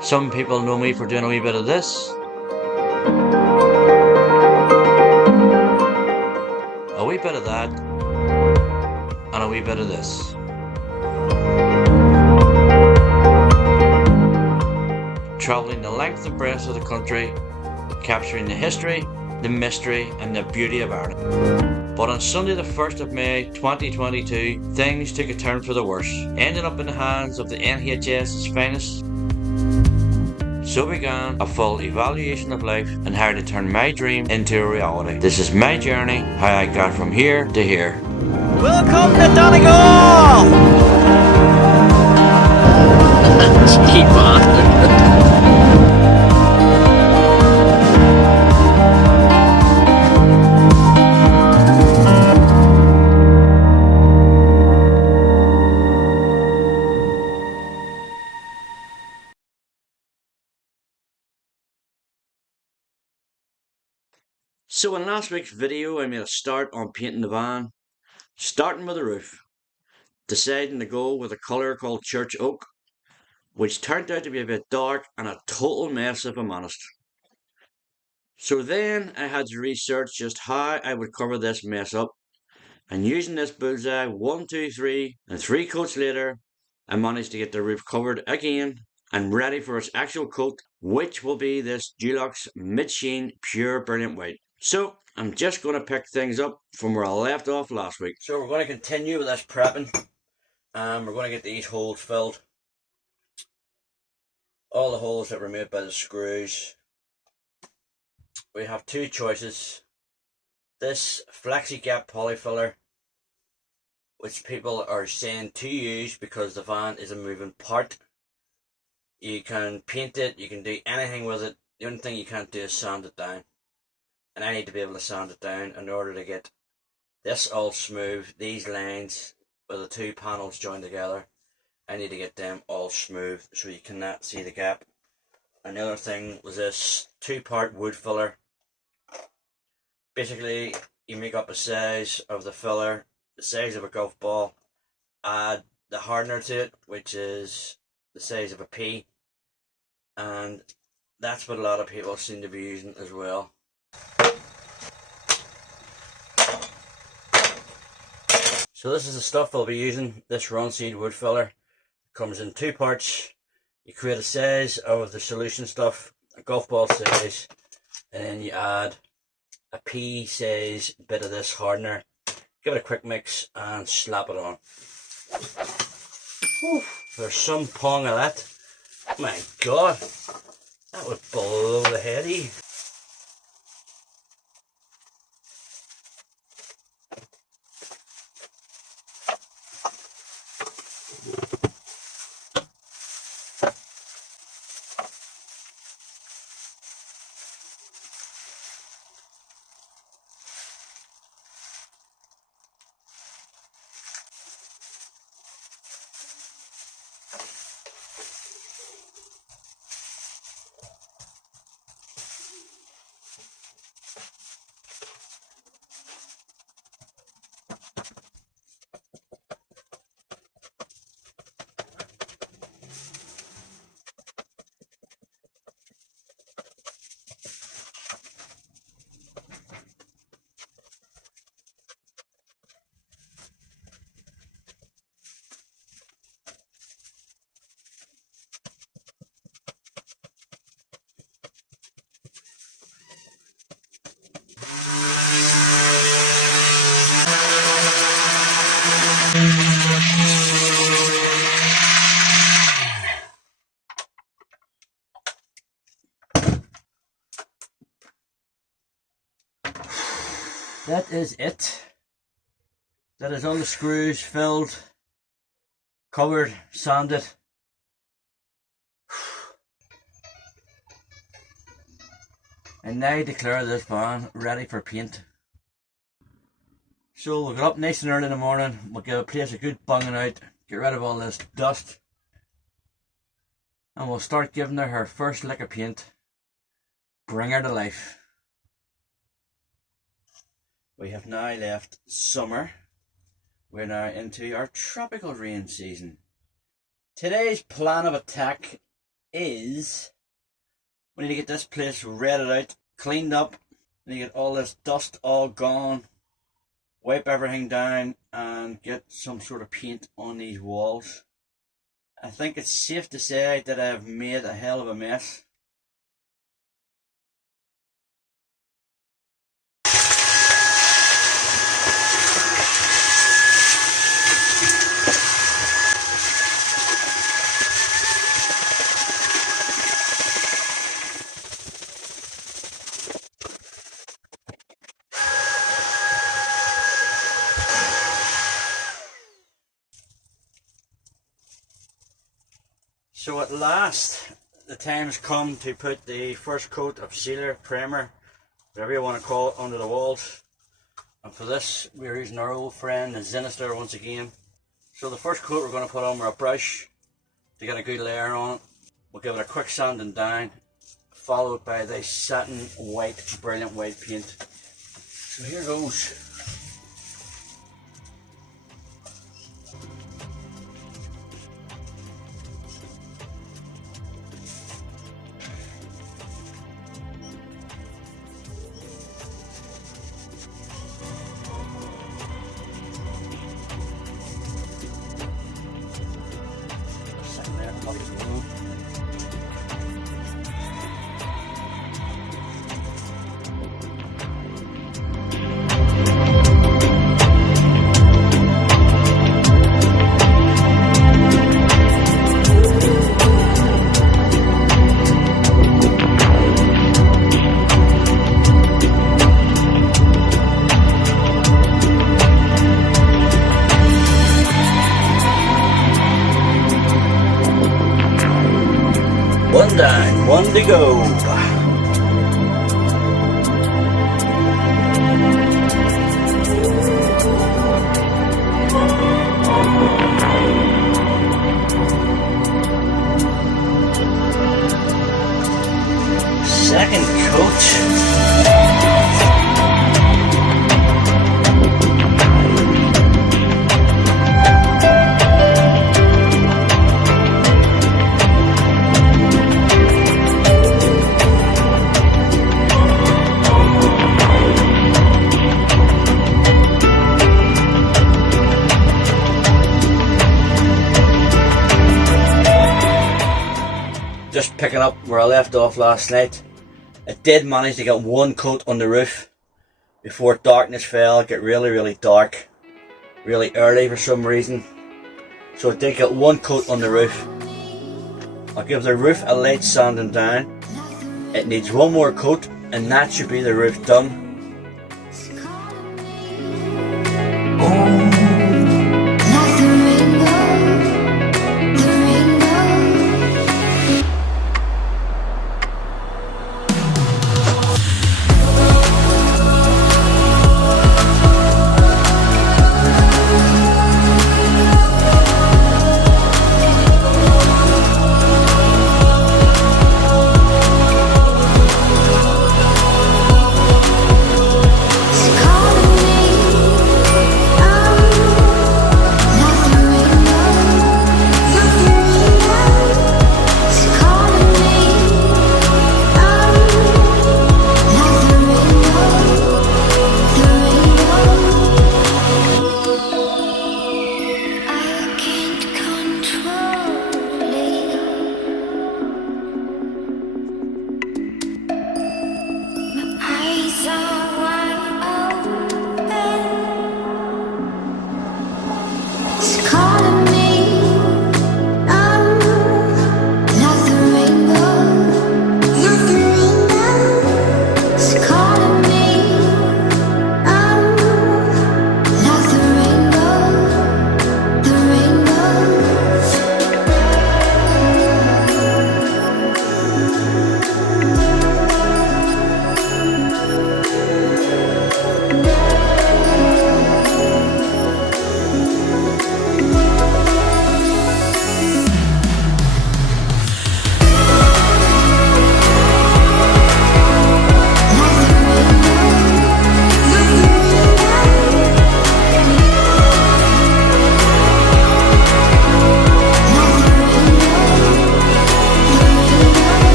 Some people know me for doing a wee bit of this, a wee bit of that, and a wee bit of this. Travelling the length and breadth of the country, capturing the history, the mystery, and the beauty of Ireland. But on Sunday the 1st of May 2022, things took a turn for the worse, ending up in the hands of the NHS's finest. So began a full evaluation of life and how to turn my dream into a reality. This is my journey, how I got from here to here. Welcome to Donegal! Gee, man. So in last week's video I made a start on painting the van, starting with the roof, deciding to go with a colour called church oak, which turned out to be a bit dark and a total mess if I'm honest. So then I had to research just how I would cover this mess up, and using this bullseye 1, 2, 3 and 3 coats later, I managed to get the roof covered again and ready for its actual coat, which will be this Dulux Mid-Sheen Pure Brilliant White. So I'm just going to pick things up from where I left off last week. So we're going to continue with this prepping, and we're going to get these holes filled. All the holes that were made by the screws. We have two choices. This Flexi Gap polyfiller, which people are saying to use because the van is a moving part. You can paint it, you can do anything with it. The only thing you can't do is sand it down. And I need to be able to sand it down in order to get this all smooth. These lines where the two panels join together, I need to get them all smooth so you cannot see the gap. Another thing was this 2-part wood filler. Basically, you make up a size of the filler, the size of a golf ball, add the hardener to it, which is the size of a pea, and that's what a lot of people seem to be using as well. So this is the stuff I'll be using, this Ronseal Wood filler. It comes in 2 parts. You create a size of the solution stuff, a golf ball size, and then you add a pea size bit of this hardener. Give it a quick mix and slap it on. Whew, there's some pong of that. My God, that would blow the heady. That is it. That is all the screws filled, covered, sanded. And now I declare this van ready for paint. So we'll get up nice and early in the morning, we'll give a place a good banging out, get rid of all this dust, and we'll start giving her first lick of paint. Bring her to life. We have now left summer. We're now into our tropical rain season. Today's plan of attack is we need to get this place redded out, cleaned up, we need to get all this dust all gone, wipe everything down and get some sort of paint on these walls. I think it's safe to say that I've made a hell of a mess. So at last, the time's come to put the first coat of sealer, primer, whatever you want to call it, under the walls. And for this, we're using our old friend, the Sinister, once again. So the first coat we're going to put on with a brush to get a good layer on it. We'll give it a quick sanding down, followed by this satin white, brilliant white paint. So here goes. One down, one to go. Second coat. Just picking up where I left off last night. I did manage to get one coat on the roof before darkness fell. It got really dark, really early for some reason. So I did get one coat on the roof. I'll give the roof a light sanding down. It needs one more coat and that should be the roof done.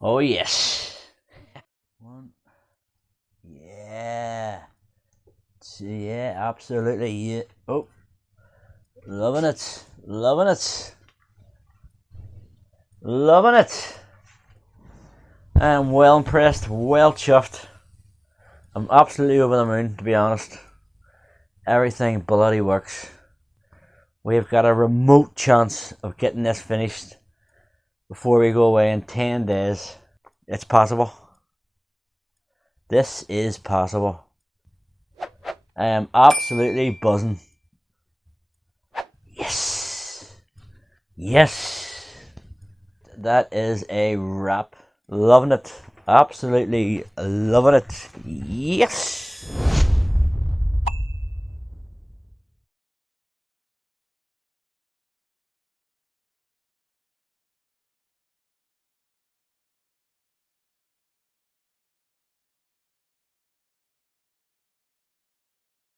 Oh yes. One. Yeah. Yeah, absolutely. Yeah. Oh, loving it. Loving it. Loving it. I'm well impressed, well chuffed. I'm absolutely over the moon, to be honest. Everything bloody works. We've got a remote chance of getting this finished before we go away in 10 days. It's possible. This is possible. I am absolutely buzzing. Yes. Yes. That is a wrap. Loving it. Absolutely loving it. Yes.